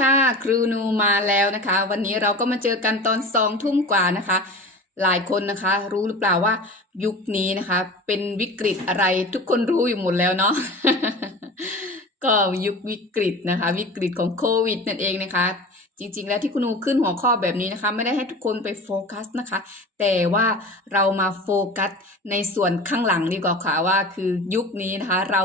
ค่ะ ครูนูมาแล้วนะคะ วันนี้เราก็มาเจอกันตอนสองทุ่มกว่านะคะ หลายคนนะคะ รู้หรือเปล่าว่ายุคนี้นะคะ เป็นวิกฤตอะไรทุกคนรู้อยู่หมดแล้วเนาะก็ยุควิกฤตนะคะ วิกฤตของโควิดนั่นเองนะคะ จริง ๆ แล้วที่คุณนูขึ้นหัวข้อแบบนี้นะคะ ไม่ได้ให้ทุกคนไปโฟกัสนะคะ แต่ว่าเรามาโฟกัสในส่วนข้างหลังดีกว่าค่ะว่าคือยุคนี้นะคะ เรา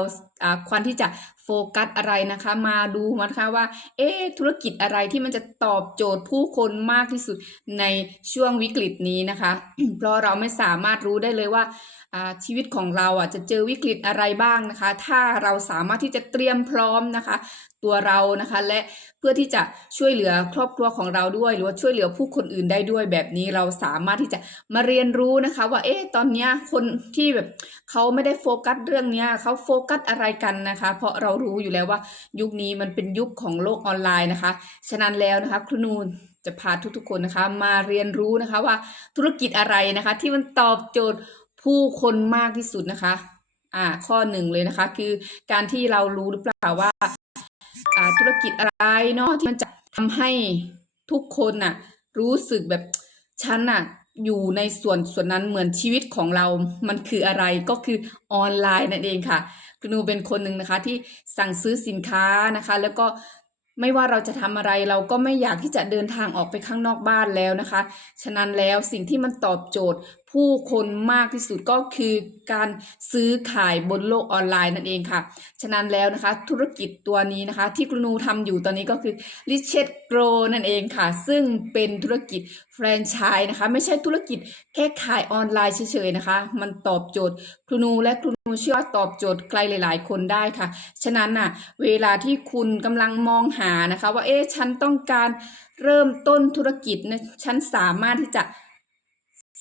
ควรที่จะ โฟกัสอะไรนะคะ มาดูมานะคะว่า เอ๊ธุรกิจอะไรที่มันจะตอบโจทย์ผู้คนมากที่สุดในช่วงวิกฤตนี้นะคะ เพราะเราไม่สามารถรู้ได้เลยว่า ชีวิตของเราอะจะเจอวิกฤตอะไรบ้างนะคะ ถ้าเราสามารถที่จะเตรียมพร้อมนะคะ ตัวเรานะคะ และเพื่อที่จะช่วยเหลือครอบครัวของเราด้วย หรือว่าช่วยเหลือผู้คนอื่นได้ด้วยแบบนี้เราสามารถที่จะมาเรียนรู้นะคะ ว่าเอ๊ะตอนเนี้ยคนที่แบบเขาไม่ได้โฟกัสเรื่องเนี้ยเขาโฟกัสอะไรกันนะคะ เพราะเรารู้อยู่แล้วว่ายุคนี้มันเป็นยุคของโลกออนไลน์นะคะ ฉะนั้นแล้วนะคะครูนูนจะพาทุกๆคนนะคะ มาเรียนรู้นะคะว่าธุรกิจอะไรนะคะ ที่มันตอบโจทย์ ผู้คนมากที่สุดนะคะ อ่า ข้อหนึ่งเลยนะคะ คือการที่เรารู้หรือเปล่าว่า อ่า ธุรกิจอะไรเนาะที่มันจะทำให้ทุกคนน่ะ รู้สึกแบบฉันน่ะ อยู่ในส่วนส่วนนั้นเหมือนชีวิตของเรา มันคืออะไรก็คือออนไลน์นั่นเองค่ะคุณนูเป็นคนหนึ่งนะคะ ที่สั่งซื้อสินค้านะคะ แล้วก็ไม่ว่าเราจะทำอะไรเราก็ไม่อยากที่จะเดินทางออกไปข้างนอกบ้านแล้วนะคะ ฉะนั้นแล้วสิ่งที่มันตอบโจทย์ผู้คนมากที่สุดก็คือการซื้อขายบนโลกออนไลน์นั่นเองค่ะ ฉะนั้นแล้วนะคะ ธุรกิจตัวนี้นะคะ ที่ครูนูทำอยู่ตอนนี้ก็คือ r i c h e t Grow นั่นเองค่ะ ซึ่งเป็นธุรกิจแฟรนไชส์นะคะ ไม่ใช่ธุรกิจแค่ขายออนไลน์เฉยๆนะคะ มันตอบโจทย์ครูนูและครูนูเชื่อว่าตอบโจทย์ใครหลายๆ คนได้ค่ะ ฉะนั้นน่ะ เวลาที่คุณกำลังมองหานะคะ ว่าเอ๊ะฉันต้องการเริ่มต้นธุรกิจนะฉันสามารถที่จะ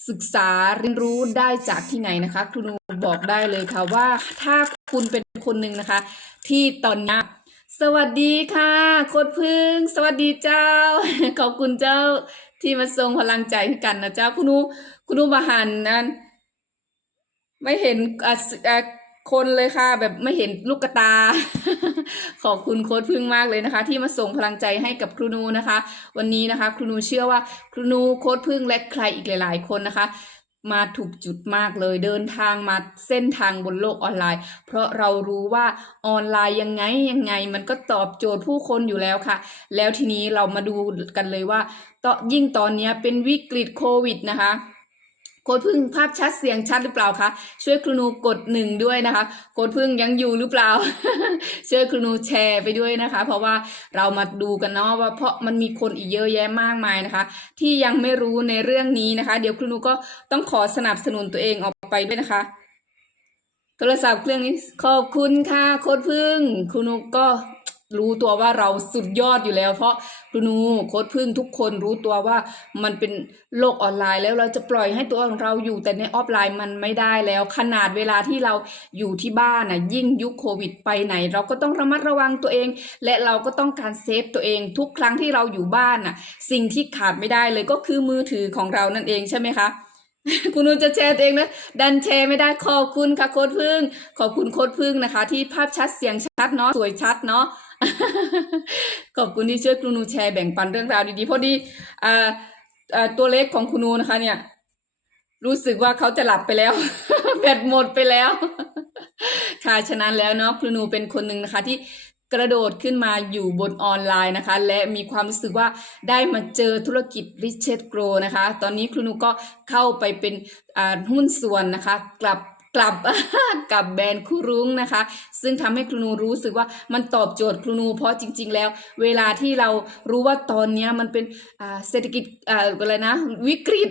ศึกษาเรียนรู้ได้จากที่ไหนนะคะ ครูนูบอกได้เลยค่ะว่าถ้าคุณเป็นคนหนึ่งนะคะ ที่ตอนนี้สวัสดีค่ะโคดพึ่ง สวัสดีเจ้า ขอบคุณเจ้าที่มาส่งพลังใจให้กันนะเจ้าคุณนูคุณนูมาหันนั้น ไม่เห็นอะอะ คนเลยค่ะ แบบไม่เห็นลูกกระตา ขอบคุณโค้ดพึ่งมากเลยนะคะ ที่มาส่งพลังใจให้กับครูนูนะคะ วันนี้นะคะ ครูนูเชื่อว่าครูนูโค้ดพึ่งและใครอีกหลาย ๆ คนนะคะ มาถูกจุดมากเลยเดินทางมาเส้นทางบนโลกออนไลน์ เพราะเรารู้ว่าออนไลน์ยังไงยังไง มันก็ตอบโจทย์ผู้คนอยู่แล้วค่ะ แล้วทีนี้เรามาดูกันเลยว่าต่อยิ่งตอนนี้เป็นวิกฤตโควิดนะคะ โค้ดพึ่งภาพชัดเสียงชัดหรือเปล่าคะช่วยครูนูกดหนึ่งด้วยนะคะ โค้ดพึ่งยังอยู่หรือเปล่า ช่วยครูนูแชร์ไปด้วยนะคะ เพราะว่าเรามาดูกันเนาะว่าเพราะมันมีคนอีกเยอะแยะมากมายนะคะ ที่ยังไม่รู้ในเรื่องนี้นะคะ เดี๋ยวครูนูก็ต้องขอสนับสนุนตัวเองออกไปด้วยนะคะ โทรศัพท์เครื่องนี้ขอบคุณค่ะโค้ดพึ่งครูนูก็ รู้ตัวว่าเราสุดยอดอยู่แล้ว เพราะครูนูโค้ดพึ่งทุกคนรู้ตัวว่ามันเป็นโลกออนไลน์แล้วเราจะปล่อยให้ตัวของเราอยู่แต่ในออฟไลน์มันไม่ได้แล้ว ขนาดเวลาที่เราอยู่ที่บ้านน่ะยิ่งยุคโควิดไปไหน เราก็ต้องระมัดระวังตัวเอง และเราก็ต้องการเซฟตัวเองทุกครั้งที่เราอยู่บ้านน่ะ สิ่งที่ขาดไม่ได้เลยก็คือมือถือของเรานั่นเองใช่ไหมคะคุณนูจะแชร์ตัวเองนะดันแชร์ไม่ได้ขอบคุณค่ะโค้ดพึ่ง ขอบคุณโค้ดพึ่งนะคะ ที่ภาพชัดเสียงชัดเนาะสวยชัดเนาะ ขอบคุณที่ช่วยครูนูแชร์แบ่งปันเรื่องราวดีๆพอดีอ่าอ่ตัวเล็กของครูนูนะคะเนี่ย รู้สึกว่าเขาจะหลับไปแล้ว แบตหมดไปแล้ว ค่ะฉะนั้นแล้วเนาะครูนูเป็นคนหนึ่งนะคะที่กระโดดขึ้นมาอยู่บนออนไลน์นะคะ และมีความรู้สึกว่าได้มาเจอธุรกิจ r i c h e t Grow นะคะ ตอนนี้ครูนูก็เข้าไปเป็นหุ้นส่วนนะคะ กลับ กลับกับแบรนด์คูรุ้งนะคะ ซึ่งทำให้ครูนูรู้สึกว่ามันตอบโจทย์ครูนูเพราะจริง ๆ แล้ว เวลาที่เรารู้ว่าตอนนี้มันเป็นเศรษฐกิจอะไรนะวิกฤต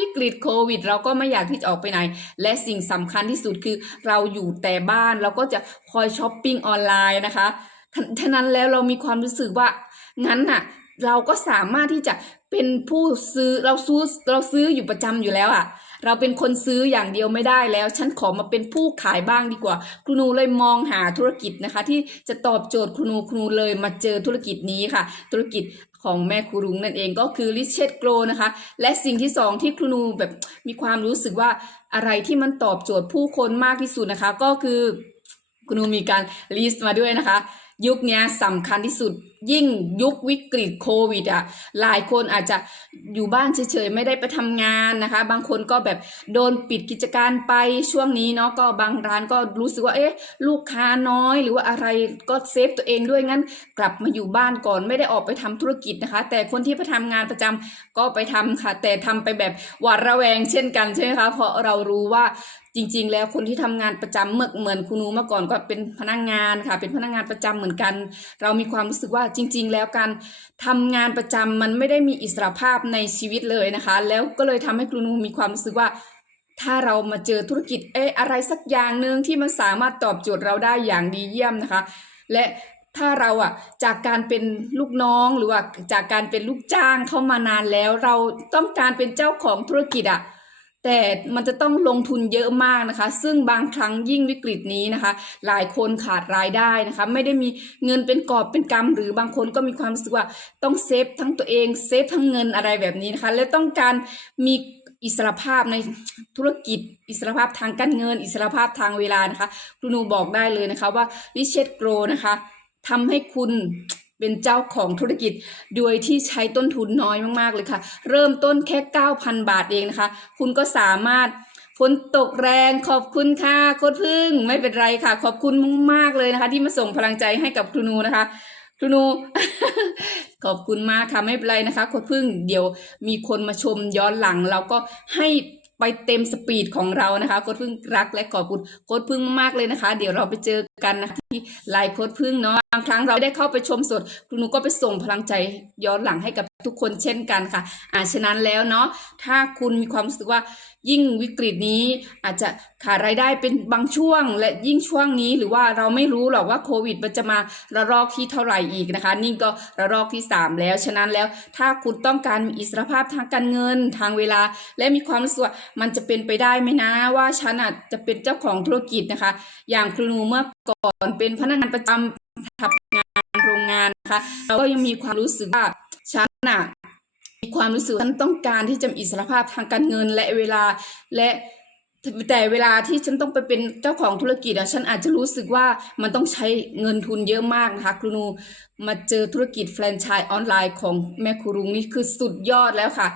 วิกฤตโควิด เราก็ไม่อยากที่จะออกไปไหน และสิ่งสำคัญที่สุดคือเราอยู่แต่บ้านเราก็จะคอยช้อปปิ้งออนไลน์นะคะฉะฉะนั้นแล้วเรามีความรู้สึกว่างั้นน่ะเราก็สามารถที่จะเป็นผู้ซื้อเราซื้อเราซื้ออยู่ประจำอยู่แล้วอะ่ะ เราเป็นคนซื้ออย่างเดียวไม่ได้แล้ว ฉันขอมาเป็นผู้ขายบ้างดีกว่า ครูนูเลยมองหาธุรกิจนะคะ ที่จะตอบโจทย์ครูนูครูนูเลยมาเจอธุรกิจนี้ค่ะ ธุรกิจของแม่ครูรุ้งนั่นเองก็คือ r i c h e t Grow นะคะ และสิ่งที่สองที่ครูนูแบบมีความรู้สึกว่าอะไรที่มันตอบโจทย์ผู้คนมากที่สุดนะคะ ก็คือคุณนูมีการลิสต์มาด้วยนะคะ ยุคนี้สำคัญที่สุดยิ่งยุควิกฤตโควิดอะหลายคนอาจจะอยู่บ้านเฉยๆไม่ได้ไปทำงานนะคะ บางคนก็แบบโดนปิดกิจการไปช่วงนี้เนาะก็บางร้านก็รู้สึกว่าเอ๊ะลูกค้าน้อย หรือว่าอะไรก็เซฟตัวเองด้วยงั้น กลับมาอยู่บ้านก่อนไม่ได้ออกไปทำธุรกิจนะคะ แต่คนที่ไปทำงานประจำก็ไปทำค่ะ แต่ทำไปแบบหวาดระแวงเช่นกันใช่ไหมคะเพราะเรารู้ว่า จริง ๆ แล้วคนที่ทำงานประจำเมื่อเหมือนคุณนูเมื่อก่อนก็เป็นพนักงานค่ะ เป็นพนักงานประจำเหมือนกัน เรามีความรู้สึกว่าจริง ๆ แล้วการทำงานประจำมันไม่ได้มีอิสรภาพในชีวิตเลยนะคะ แล้วก็เลยทำให้ครูนูมีความรู้สึกว่า ถ้าเรามาเจอธุรกิจเอ๊ะอะไรสักอย่างหนึ่งที่มันสามารถตอบโจทย์เราได้อย่างดีเยี่ยมนะคะ และถ้าเราอะจากการเป็นลูกน้องหรือว่าจากการเป็นลูกจ้างเข้ามานานแล้ว เราต้องการเป็นเจ้าของธุรกิจอะ แต่มันจะต้องลงทุนเยอะมากนะคะ ซึ่งบางครั้งยิ่งวิกฤตนี้นะคะ หลายคนขาดรายได้นะคะ ไม่ได้มีเงินเป็นกอบเป็นกำหรือบางคนก็มีความรู้สึกว่าต้องเซฟทั้งตัวเองเซฟทั้งเงินอะไรแบบนี้นะคะ และต้องการมีอิสรภาพในธุรกิจ อิสรภาพทางการเงิน อิสรภาพทางเวลานะคะครูนูบอกได้เลยนะคะว่า r i c h e t Grow นะคะทำให้คุณ เป็นเจ้าของธุรกิจโดยที่ใช้ต้นทุนน้อยมากๆเลยค่ะ เริ่มต้นแค่ 9,000 บาทเองนะคะ คุณก็สามารถฝนตกแรงขอบคุณค่ะโคตรพึ่งไม่เป็นไรค่ะ ขอบคุณมากๆเลยนะคะ ที่มาส่งพลังใจให้กับครูนูนะคะครูนูขอบคุณมากค่ะไม่เป็นไรนะคะโคตรพึ่งเดี๋ยวมีคนมาชมย้อนหลังเราก็ให้ ไปเต็มสปีดของเรานะคะ โค้ดพึ่งรักและขอบคุณโค้ดพึ่งมากเลยนะคะ เดี๋ยวเราไปเจอกันนะคะที่ไลน์โค้ดพึ่งเนาะบางครั้งเราได้เข้าไปชมสดคุณหนูก็ไปส่งพลังใจย้อนหลังให้กับทุกคนเช่นกันค่ะอ่าฉะนั้นแล้วเนาะถ้าคุณมีความรู้สึกว่า ยิ่งวิกฤตนี้อาจจะขาดรายได้เป็นบางช่วง และยิ่งช่วงนี้หรือว่าเราไม่รู้หรอกว่าโควิดมันจะมาระลอกที่เท่าไหร่อีกนะคะ นี่ก็ระลอกที่ 3 แล้ว ฉะนั้นแล้วถ้าคุณต้องการมีอิสรภาพทางการเงินทางเวลา และมีความรู้สึกมันจะเป็นไปได้ไหมนะว่าฉันอาจจะเป็นเจ้าของธุรกิจนะคะ อย่างครูนูเมื่อก่อนเป็นพนักงานประจำทำงานโรงงานนะคะเราก็ยังมีความรู้สึกว่าฉันน่ะ ความรู้สึกฉันต้องการที่จะมีอิสรภาพทางการเงินและเวลาและแต่เวลาที่ฉันต้องไปเป็นเจ้าของธุรกิจอะฉันอาจจะรู้สึกว่ามันต้องใช้เงินทุนเยอะมากนะคะครูนูมาเจอธุรกิจแฟรนไชส์ออนไลน์ของแม่ครูรุงนี่คือสุดยอดแล้วค่ะ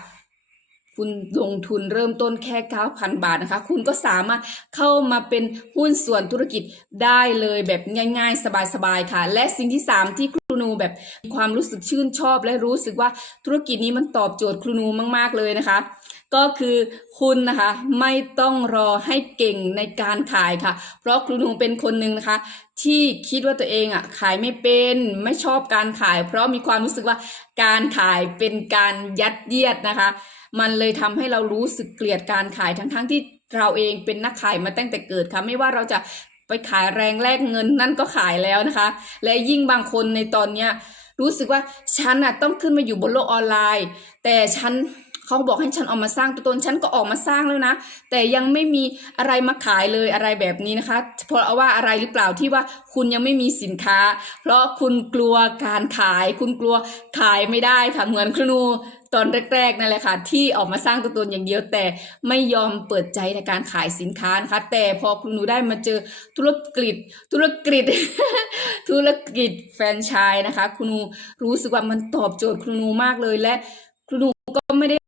คุณลงทุนเริ่มต้นแค่ 9,000 บาทนะคะ คุณก็สามารถเข้ามาเป็นหุ้นส่วนธุรกิจได้เลยแบบง่ายๆ สบายๆ ค่ะ และสิ่งที่ 3 ที่ครูนูแบบมีความรู้สึกชื่นชอบ และรู้สึกว่าธุรกิจนี้มันตอบโจทย์ครูนูมาก ๆ เลยนะคะ ก็คือคุณนะคะไม่ต้องรอให้เก่งในการขายค่ะ เพราะครูนูเป็นคนหนึ่งนะคะที่คิดว่าตัวเองอะขายไม่เป็นไม่ชอบการขาย เพราะมีความรู้สึกว่าการขายเป็นการยัดเยียดนะคะ มันเลยทำให้เรารู้สึกเกลียดการขายทั้งๆทที่เราเองเป็นนักขายมาตั้งแต่เกิดค่ะ ไม่ว่าเราจะไปขายแรงแลกเงินนั่นก็ขายแล้วนะคะ และยิ่งบางคนในตอนเนี้ยรู้สึกว่าฉันอะต้องขึ้นมาอยู่บนโลกออนไลน์ แต่ฉันเขาบอกให้ฉันออกมาสร้างตัวตนฉันก็ออกมาสร้างแล้วนะ แต่ยังไม่มีอะไรมาขายเลยอะไรแบบนี้นะคะ เพราะว่าอะไรหรือเปล่าที่ว่าคุณยังไม่มีสินค้า เพราะคุณกลัวการขาย คุณกลัวขายไม่ได้ค่ะเหมือนครู ตอนแรกๆนั่นแหละค่ะ ที่ออกมาสร้างตัวตนอย่างเดียวแต่ไม่ยอมเปิดใจในการขายสินค้านะคะ แต่พอครูนูได้มาเจอธุรกิจ ธุรกิจ ธุรกิจแฟรนไชส์นะคะครูนูรู้สึกว่ามันตอบโจทย์ครูนูมากเลยและครูนูก็ไม่ได้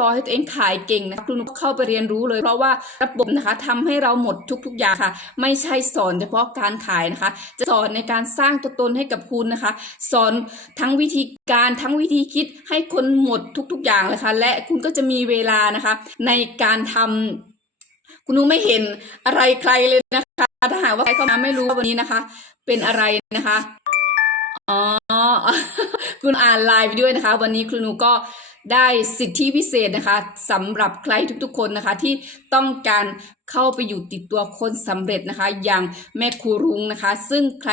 รอให้ตัวเองขายเก่งนะคะครูนุก็เข้าไปเรียนรู้เลย เพราะว่าระบบนะคะทำให้เราหมดทุก ๆ อย่างค่ะ ไม่ใช่สอนเฉพาะการขายนะคะ จะสอนในการสร้างตัวตนให้กับคุณนะคะ สอนทั้งวิธีการทั้งวิธีคิดให้คนหมดทุก ๆ อย่างเลยค่ะ และคุณก็จะมีเวลานะคะ ในการทำคุณนุไม่เห็นอะไรใครเลยนะคะถ้าหากว่าใครเข้ามาไม่รู้ว่าวันนี้นะคะ เป็นอะไรนะคะอ๋อคุณอ่านไลน์ไปด้วยนะคะ วันนี้ครูนูก็ ได้สิทธิพิเศษนะคะสำหรับใครทุกๆ คนนะคะที่ต้องการเข้าไปอยู่ติดตัวคนสำเร็จนะคะ อย่างแม่ครูรุ้งนะคะ ซึ่งใคร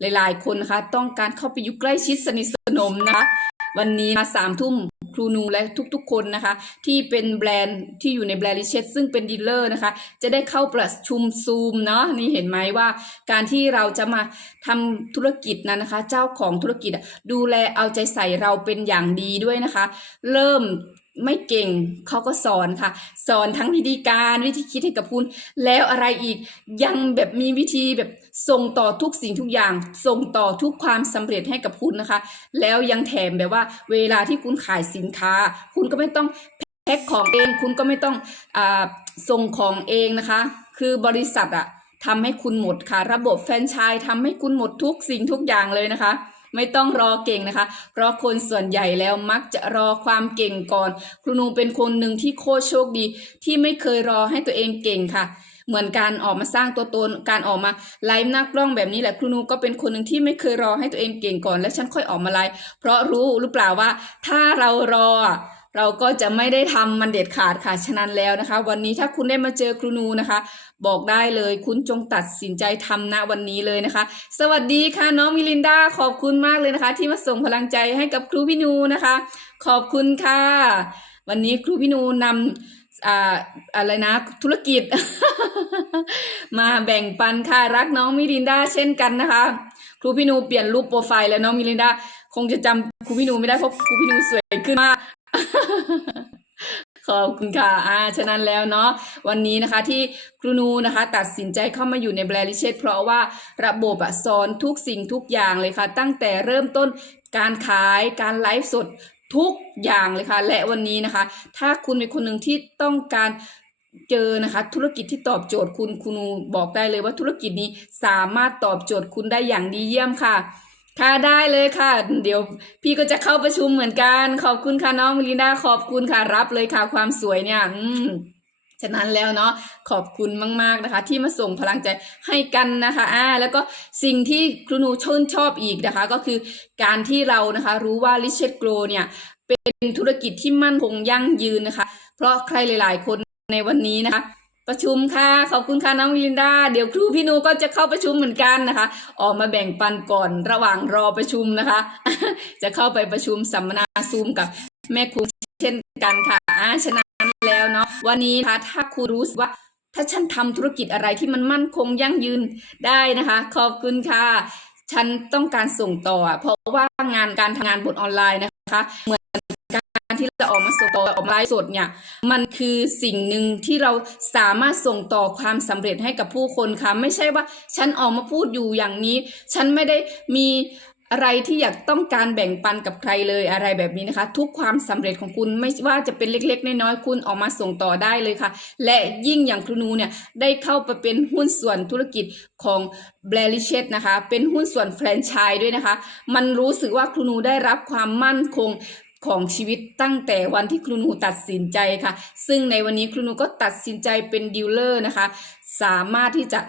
หลายๆ คนนะคะ ต้องการเข้าไปอยู่ใกล้ชิดสนิทสนมนะคะ วันนี้มาสามทุ่มครูนูและทุกๆคนนะคะ ที่เป็นแบรนด์ที่อยู่ในแบรนด์ลิเชตซึ่งเป็นดีลเลอร์นะคะ จะได้เข้าประชุมซูมเนาะนี่เห็นไหมว่า การที่เราจะมาทำธุรกิจนั้นนะคะ เจ้าของธุรกิจดูแลเอาใจใส่เราเป็นอย่างดีด้วยนะคะ เริ่ม ไม่เก่งเขาก็สอนค่ะ สอนทั้งวิธีการวิธีคิดให้กับคุณ แล้วอะไรอีกยังแบบมีวิธีแบบส่งต่อทุกสิ่งทุกอย่าง ส่งต่อทุกความสำเร็จให้กับคุณนะคะ แล้วยังแถมแบบว่า เวลาที่คุณขายสินค้า คุณก็ไม่ต้องแพ็คของเอง คุณก็ไม่ต้องอส่งของเองนะคะ คือบริษัทอะทำให้คุณหมดค่ะ ระบบแฟรนไชส์ทำให้คุณหมดทุกสิ่งทุกอย่างเลยนะคะ ไม่ต้องรอเก่งนะคะ เพราะคนส่วนใหญ่แล้วมักจะรอความเก่งก่อน ครูนูเป็นคนหนึ่งที่โคตรโชคดี ที่ไม่เคยรอให้ตัวเองเก่งค่ะเหมือนการออกมาสร้างตัวตน การออกมาไลฟ์หน้ากล้องแบบนี้แหละครูนูก็เป็นคนหนึ่งที่ไม่เคยรอให้ตัวเองเก่งก่อน แล้วฉันค่อยออกมาไลฟ์เพราะรู้หรือเปล่าว่า ถ้าเรารอ เราก็จะไม่ได้ทำมันเด็ดขาดค่ะฉะนั้นแล้วนะคะ วันนี้ถ้าคุณได้มาเจอครูนูนะคะ บอกได้เลย คุณจงตัดสินใจทำณวันนี้เลยนะคะ สวัสดีค่ะน้องมิลินดาขอบคุณมากเลยนะคะ ที่มาส่งพลังใจให้กับครูพี่นูนะคะ ขอบคุณค่ะ วันนี้ครูพี่นูนำอ่าอะไรนะ ธุรกิจ มาแบ่งปันค่ะรักน้องมิลินดาเช่นกันนะคะ ครูพี่นูเปลี่ยนรูปโปรไฟล์แล้วน้องมิลินดาคงจะจำครูพี่นูไม่ได้เพราะครูพี่นูสวยขึ้นมาก ขอบคุณค่ะอ่าฉะนั้นแล้วเนาะวันนี้นะคะที่ครูนูนะคะ ตัดสินใจเข้ามาอยู่ในแบรลิเชตเพราะว่าระบบอะสอนทุกสิ่งทุกอย่างเลยค่ะ ตั้งแต่เริ่มต้นการขายการไลฟ์สดทุกอย่างเลยค่ะ และวันนี้นะคะ ถ้าคุณเป็นคนหนึ่งที่ต้องการเจอนะคะ ธุรกิจที่ตอบโจทย์คุณครูนูบอกได้เลยว่าธุรกิจนี้สามารถตอบโจทย์คุณได้อย่างดีเยี่ยมค่ะ ค่ะได้เลยค่ะ เดี๋ยวพี่ก็จะเข้าประชุมเหมือนกัน ขอบคุณค่ะน้องมิลินดาขอบคุณค่ะรับเลยค่ะความสวยเนี่ย อืมฉะนั้นแล้วเนาะขอบคุณมากๆนะคะ ที่มาส่งพลังใจให้กันนะคะอ่าแล้วก็สิ่งที่ครูหนูชื่นชอบอีกนะคะ ก็คือการที่เรานะคะ รู้ว่า r i c h e t Grow เนี่ยเป็นธุรกิจที่มั่นคงยั่งยืนนะคะ เพราะใครหลาย ๆ คนในวันนี้นะคะ ประชุมค่ะ ขอบคุณค่ะน้องมิลินดา เดี๋ยวครูพี่นูก็จะเข้าประชุมเหมือนกันนะคะ ออกมาแบ่งปันก่อนระหว่างรอประชุมนะคะ จะเข้าไปประชุมสัมมนาซูมกับแม่ครูเช่นกันค่ะอ่าฉะนั้นแล้วเนาะวันนี้นะคะถ้าครูรู้สึกว่าถ้าฉันทำธุรกิจอะไรที่มันมั่นคงยั่งยืนได้นะคะ ขอบคุณค่ะ ฉันต้องการส่งต่อ เพราะว่างานการทำงานบนออนไลน์นะคะ เหมือน ที่เราออกมาส่งต่อออกมาไลฟ์สดเนี่ย มันคือสิ่งหนึ่งที่เราสามารถส่งต่อความสำเร็จให้กับผู้คนค่ะ ไม่ใช่ว่าฉันออกมาพูดอยู่อย่างนี้ ฉันไม่ได้มีอะไรที่อยากต้องการแบ่งปันกับใครเลยอะไรแบบนี้นะคะ ทุกความสำเร็จของคุณไม่ว่าจะเป็นเล็กๆ น้อยๆคุณออกมาส่งต่อได้เลยค่ะ และยิ่งอย่างครูนูเนี่ยได้เข้าไปเป็นหุ้นส่วนธุรกิจของแบรลิเชตนะคะ เป็นหุ้นส่วนแฟรนไชส์ด้วยนะคะ มันรู้สึกว่าครูนูได้รับความมั่นคง ของชีวิตตั้งแต่วันที่ครูนูตัดสินใจค่ะ ซึ่งในวันนี้ครูนูก็ตัดสินใจเป็นดีลเลอร์นะคะ สามารถที่จะ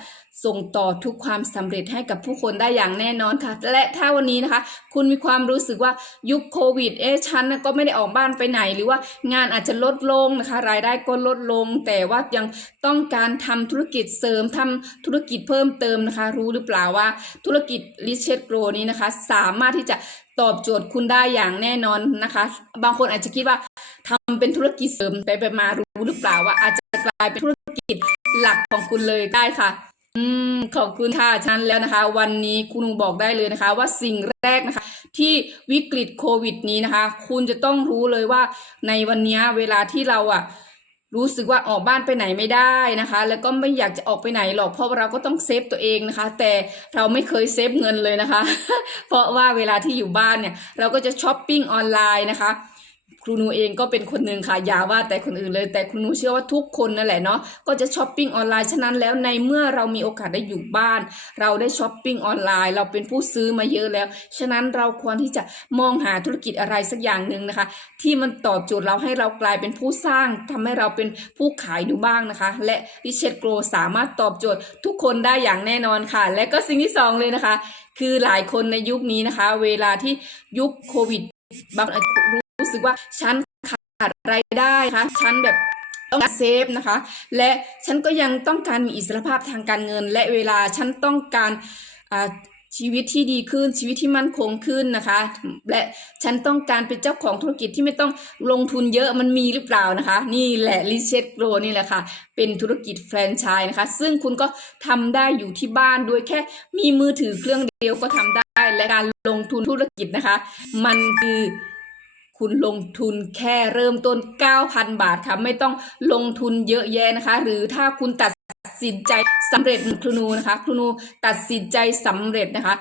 ส่งต่อทุกความสำเร็จให้กับผู้คนได้อย่างแน่นอนค่ะ และถ้าวันนี้นะคะ คุณมีความรู้สึกว่ายุคโควิด เอ๊ะฉันก็ไม่ได้ออกบ้านไปไหน หรือว่างานอาจจะลดลงนะคะ รายได้ก็ลดลง แต่ว่ายังต้องการทำธุรกิจเสริมทำธุรกิจเพิ่มเติมนะคะ รู้หรือเปล่าว่าธุรกิจ r i c h e t Grow นี้นะคะ สามารถที่จะ ตอบโจทย์คุณได้อย่างแน่นอนนะคะ บางคนอาจจะคิดว่าทำเป็นธุรกิจเสริมไปไปมารู้หรือเปล่าว่า อาจจะกลายเป็นธุรกิจหลักของคุณเลยได้ค่ะ อืมขอบคุณค่ะฉันแล้วนะคะ วันนี้คุณลุงบอกได้เลยนะคะ ว่าสิ่งแรกนะคะ ที่วิกฤตโควิดนี้นะคะ คุณจะต้องรู้เลยว่าในวันนี้เวลาที่เราอะ รู้สึกว่าออกบ้านไปไหนไม่ได้นะคะ แล้วก็ไม่อยากจะออกไปไหนหรอกเพราะเราก็ต้องเซฟตัวเองนะคะ แต่เราไม่เคยเซฟเงินเลยนะคะ เพราะว่าเวลาที่อยู่บ้านเนี่ย เราก็จะช้อปปิ้งออนไลน์นะคะ ครูนูเองก็เป็นคนหนึ่งค่ะอย่าว่าแต่คนอื่นเลย แต่ครูนูเชื่อว่าทุกคนนั่นแหละเนาะก็จะช้อปปิ้งออนไลน์ฉะนั้นแล้วในเมื่อเรามีโอกาสได้อยู่บ้าน เราได้ช้อปปิ้งออนไลน์ เราเป็นผู้ซื้อมาเยอะแล้ว ฉะนั้นเราควรที่จะมองหาธุรกิจอะไรสักอย่างหนึ่งนะคะ ที่มันตอบโจทย์เราให้เรากลายเป็นผู้สร้างทำให้เราเป็นผู้ขายดูบ้างนะคะ และริเชตโกรสามารถตอบโจทย์ทุกคนได้อย่างแน่นอนค่ะ และก็สิ่งที่สองเลยนะคะ คือหลายคนในยุคนี้นะคะ เวลาที่ยุคโควิดบางรู้ สึกว่าฉันขาดรายได้นะคะฉันแบบต้องการเซฟนะคะ และฉันก็ยังต้องการมีอิสรภาพทางการเงิน และเวลาฉันต้องการชีวิตที่ดีขึ้นชีวิตที่มั่นคงขึ้นนะคะ และฉันต้องการเป็นเจ้าของธุรกิจที่ไม่ต้องลงทุนเยอะมันมีหรือเปล่านะคะ นี่แหละลิเชตโกรนี่แหละค่ะ เป็นธุรกิจแฟรนไชส์นะคะ ซึ่งคุณก็ทำได้อยู่ที่บ้านด้วยแค่มีมือถือเครื่องเดียวก็ทำได้และการลงทุนธุรกิจนะคะ มันคือ คุณลงทุนแค่เริ่มต้น 9,000 บาทค่ะ ไม่ต้องลงทุนเยอะแยะนะคะ หรือถ้าคุณตัดสินใจสำเร็จเหมือนครูนูนะคะครูนูตัดสินใจสำเร็จนะคะ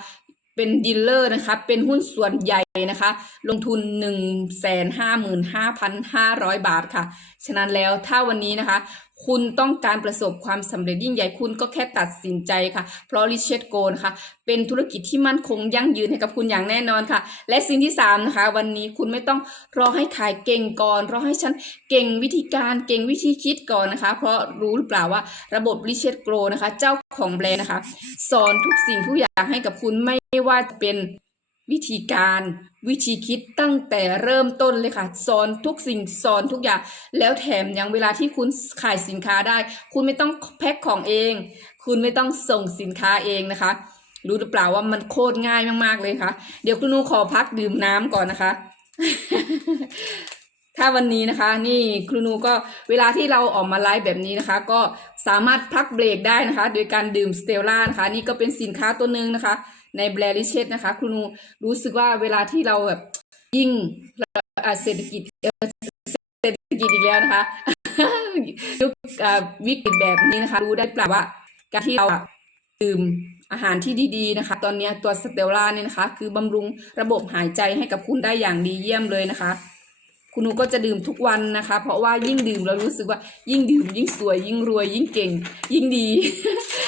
เป็นดีลเลอร์นะคะ เป็นหุ้นส่วนใหญ่นะคะ ลงทุน 155,500 บาทค่ะ ฉะนั้นแล้วถ้าวันนี้นะคะ คุณต้องการประสบความสำเร็จยิ่งใหญ่คุณก็แค่ตัดสินใจค่ะ เพราะ r i c h e t Go นะคะเป็นธุรกิจที่มั่นคงยั่งยืนให้กับคุณอย่างแน่นอนค่ะ และสิ่งที่3นะคะวันนี้คุณไม่ต้องรอให้ขายเก่งก่อนรอให้ฉันเก่งวิธีการเก่งวิธีคิดก่อนนะคะ เพราะรู้หรือเปล่าว่าระบบ r i c h e t Go นะคะ เจ้าของแบรนด์นะคะ สอนทุกสิ่งทุกอย่างให้กับคุณไม่ว่าจะเป็น วิธีการวิธีคิดตั้งแต่เริ่มต้นเลยค่ะสอนทุกสิ่งสอนทุกอย่าง แล้วแถมยังเวลาที่คุณขายสินค้าได้ คุณไม่ต้องแพ็คของเอง คุณไม่ต้องส่งสินค้าเองนะคะ รู้หรือเปล่าว่ามันโคตรง่ายมากๆเลยค่ะ เดี๋ยวคุณนูขอพักดื่มน้ำก่อนนะคะ ถ้าวันนี้นะคะ นี่ครูนูก็เวลาที่เราออกมาไลฟ์แบบนี้นะคะ ก็สามารถพักเบรกได้นะคะ โดยการดื่มสเตลล่านะคะ นี่ก็เป็นสินค้าตัวหนึ่งนะคะ ในแบรนด์เชตนะคะครูนูรู้สึกว่าเวลาที่เราแบบยิ่งเศรษฐกิจเศรษฐกิจอีกแล้วนะคะยุควิกฤตแบบนี้นะคะ รู้ได้เปล่าว่า การที่เราดื่มอาหารที่ดีๆนะคะ ตอนนี้ตัวสเตลล่าเนี่ยนะคะ คือบำรุงระบบหายใจให้กับคุณได้อย่างดีเยี่ยมเลยนะคะ คุณหนูก็จะดื่มทุกวันนะคะ เพราะว่ายิ่งดื่มเรารู้สึกว่ายิ่งดื่ม ยิ่งสวย ยิ่งรวย ยิ่งเก่ง ยิ่งดี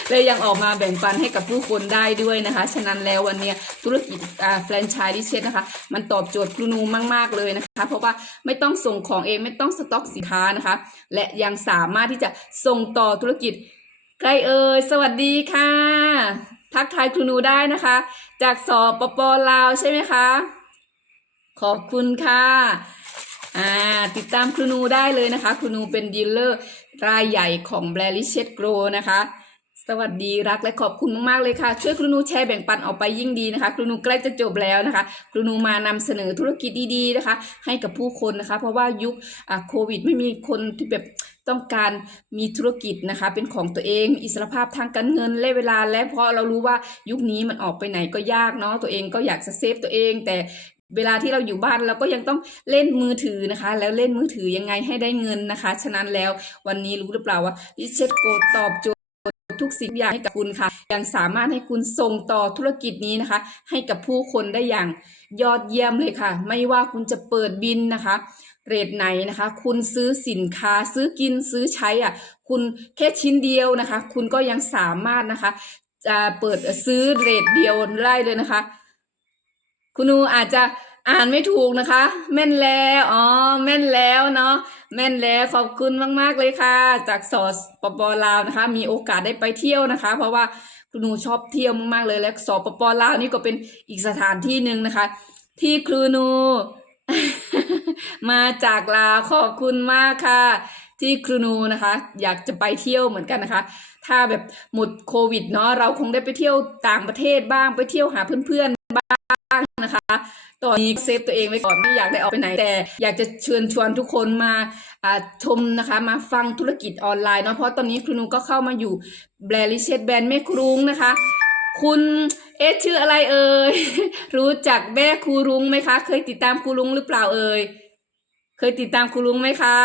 เลยยังออกมาแบ่งปันให้กับผู้คนได้ด้วยนะคะ ฉะนั้นแล้ววันนี้ธุรกิจอ่าแฟรนไชส์ดิเชตนะคะ มันตอบโจทย์ครูนูมาก ๆ เลยนะคะ เพราะว่าไม่ต้องส่งของเองไม่ต้องสต็อกสินค้านะคะ และยังสามารถที่จะส่งต่อธุรกิจใครเอ่ยสวัสดีค่ะ ทักทายครูนูได้นะคะ จากสปปลาวใช่ไหมคะ ขอบคุณค่ะ อ่าติดตามครูนูได้เลยนะคะ ครูนูเป็นดีลเลอร์รายใหญ่ของแบรลิเชตโกรนะคะ สวัสดีรักและขอบคุณมากๆเลยค่ะ ช่วยครูนูแชร์แบ่งปันออกไปยิ่งดีนะคะ ครูนูใกล้จะจบแล้วนะคะ ครูนูมานำเสนอธุรกิจดีๆนะคะ ให้กับผู้คนนะคะ เพราะว่ายุคโควิด ไม่มีคนที่แบบต้องการมีธุรกิจนะคะ เป็นของตัวเองอิสรภาพทางการเงินและเวลาและเพราะเรารู้ว่ายุคนี้มันออกไปไหนก็ยากเนาะตัวเองก็อยากจะเซฟตัวเอง แต่ เวลาที่เราอยู่บ้านเราก็ยังต้องเล่นมือถือนะคะ แล้วเล่นมือถือยังไงให้ได้เงินนะคะ ฉะนั้นแล้ววันนี้รู้หรือเปล่าว่าดิเชตโกตอบโจทย์ทุกสิ่งอย่างให้กับคุณค่ะ ยังสามารถให้คุณส่งต่อธุรกิจนี้นะคะ ให้กับผู้คนได้อย่างยอดเยี่ยมเลยค่ะ ไม่ว่าคุณจะเปิดบินนะคะเรทไหนนะคะ คุณซื้อสินค้าซื้อกินซื้อใช้อะคุณแค่ชิ้นเดียวนะคะ คุณก็ยังสามารถนะคะจะเปิดซื้อเรทเดียวได้เลยนะคะ คุณนูอาจจะอ่านไม่ถูกนะคะ แม่นแล้วอ๋อแม่นแล้วเนาะแม่นแล้วขอบคุณมาก ๆ เลยค่ะ จากสอสปปลาวนะคะ มีโอกาสได้ไปเที่ยวนะคะ เพราะว่าคุณนูชอบเที่ยวมากๆเลยและสปปลาวนี่ก็เป็นอีกสถานที่หนึ่งนะคะ ที่ครูนู มาจากลาวขอบคุณมากค่ะ ที่ครูนูนะคะ อยากจะไปเที่ยวเหมือนกันนะคะ ถ้าแบบหมดโควิดเนาะเราคงได้ไปเที่ยวต่างประเทศบ้างไปเที่ยวหาเพื่อนๆ ตอนนี้เซฟตัวเองไว้ก่อนไม่อยากได้ออกไปไหน แต่อยากจะเชิญชวนทุกคนมาชมนะคะมาฟังธุรกิจออนไลน์เนาะเพราะตอนนี้ครูนูก็เข้ามาอยู่แบรนด์ลิเชตแบรนด์แม่ครุงนะคะ คุณเอ๊ะชื่ออะไรเอ่ยรู้จักแม่ครูรุ้งไหมคะ เคยติดตามครูรุ้งหรือเปล่าเอ่ยเคยติดตามครูรุ้งไหมคะ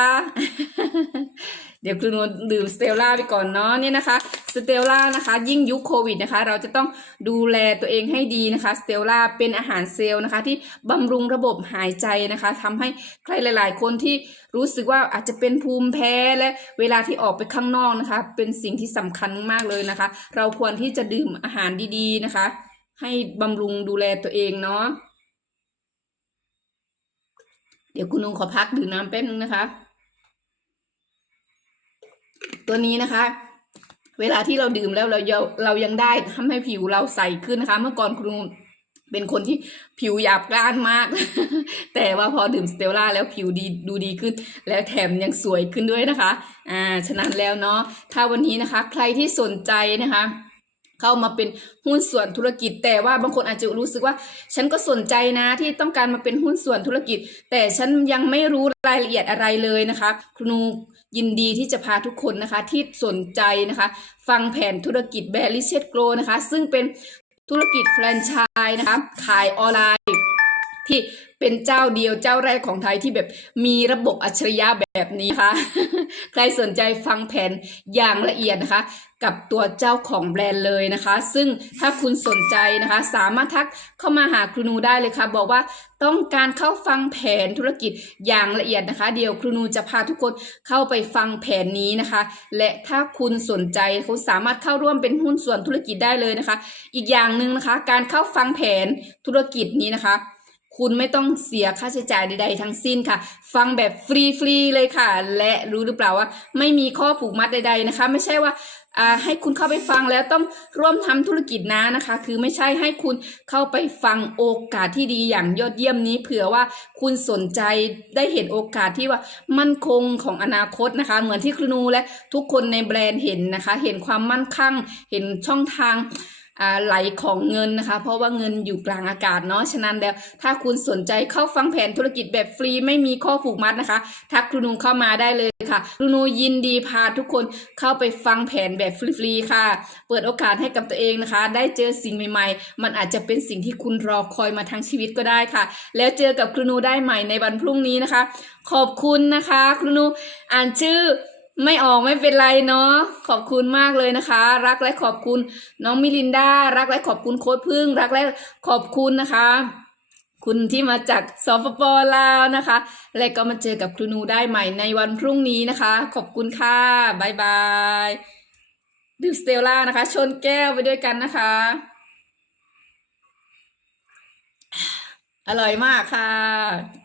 เดี๋ยวครูนูดื่มสเตลล่าไปก่อนเนาะเนี่ยนะคะสเตลล่านะคะ ยิ่งยุคโควิดนะคะ เราจะต้องดูแลตัวเองให้ดีนะคะสเตลล่าเป็นอาหารเซลล์นะคะ ที่บำรุงระบบหายใจนะคะทำให้ใครหลาย ๆ คนที่รู้สึกว่าอาจจะเป็นภูมิแพ้และเวลาที่ออกไปข้างนอกนะคะ เป็นสิ่งที่สำคัญมากเลยนะคะ เราควรที่จะดื่มอาหารดีๆนะคะ ให้บำรุงดูแลตัวเองเนาะเดี๋ยวคุณลุงขอพักดื่มน้ำแป๊บนึงนะคะ ตัวนี้นะคะ เวลาที่เราดื่มแล้วเราเราเรายังได้ทำให้ผิวเราใสขึ้นนะคะ เมื่อก่อนครูเป็นคนที่ผิวหยาบกร้านมาก แต่ว่าพอดื่มสเตลล่าแล้วผิวดีดูดีขึ้น แล้วแถมยังสวยขึ้นด้วยนะคะ อ่า ฉะนั้นแล้วเนาะ ถ้าวันนี้นะคะ ใครที่สนใจนะคะ เข้ามาเป็นหุ้นส่วนธุรกิจ แต่ว่าบางคนอาจจะรู้สึกว่า ฉันก็สนใจนะที่ต้องการมาเป็นหุ้นส่วนธุรกิจ แต่ฉันยังไม่รู้รายละเอียดอะไรเลยนะคะครูนูยินดีที่จะพาทุกคนนะคะที่สนใจนะคะ ฟังแผนธุรกิจแบริเชตโกลนะคะ ซึ่งเป็นธุรกิจแฟรนไชส์นะคะขายออนไลน์ ที่เป็นเจ้าเดียวเจ้าแรกของไทยที่แบบมีระบบอัจฉริยะแบบนี้ค่ะ ใครสนใจฟังแผนอย่างละเอียดนะคะ กับตัวเจ้าของแบรนด์เลยนะคะ ซึ่งถ้าคุณสนใจนะคะ สามารถทักเข้ามาหาครูนูได้เลยค่ะ บอกว่าต้องการเข้าฟังแผนธุรกิจอย่างละเอียดนะคะ เดี๋ยวครูนูจะพาทุกคนเข้าไปฟังแผนนี้นะคะ และถ้าคุณสนใจคุณสามารถเข้าร่วมเป็นหุ้นส่วนธุรกิจได้เลยนะคะ อีกอย่างหนึ่งนะคะ การเข้าฟังแผนธุรกิจนี้นะคะ คุณไม่ต้องเสียค่าใช้จ่ายใดๆทั้งสิ้นค่ะ ฟังแบบฟรีๆเลยค่ะ และรู้หรือเปล่าว่า ไม่มีข้อผูกมัดใด ๆนะคะ ไม่ใช่ว่าอ่าให้คุณเข้าไปฟังแล้วต้องร่วมทำธุรกิจนะนะคะ คือไม่ใช่ให้คุณเข้าไปฟังโอกาสที่ดีอย่างยอดเยี่ยมนี้ เผื่อว่าคุณสนใจได้เห็นโอกาสที่ว่ามั่นคงของอนาคตนะคะ เหมือนที่ครูนูและทุกคนในแบรนด์เห็นนะคะ เห็นความมั่นคงเห็นช่องทาง ไหลของเงินนะคะ เพราะว่าเงินอยู่กลางอากาศเนาะฉะนั้นแล้วถ้าคุณสนใจเข้าฟังแผนธุรกิจแบบฟรีไม่มีข้อผูกมัดนะคะ ทักครูนูเข้ามาได้เลยค่ะครูนูยินดีพาทุกคนเข้าไปฟังแผนแบบฟรีๆค่ะ เปิดโอกาสให้กับตัวเองนะคะ ได้เจอสิ่งใหม่ ๆ มันอาจจะเป็นสิ่งที่คุณรอคอยมาทั้งชีวิตก็ได้ค่ะ แล้วเจอกับครูนูได้ใหม่ในวันพรุ่งนี้นะคะ ขอบคุณนะคะ ครูนูอ่านชื่อ ไม่ออกไม่เป็นไรเนาะขอบคุณมากเลยนะคะ รักและขอบคุณน้องมิลินดารักและขอบคุณโค้ดพึ่ง รักและขอบคุณนะคะ คุณที่มาจากสปปลาวนะคะ และก็มาเจอกับครูนูได้ใหม่ในวันพรุ่งนี้นะคะ ขอบคุณค่ะบายบายดื่มสเตลล่านะคะ ชนแก้วไปด้วยกันนะคะ อร่อยมากค่ะ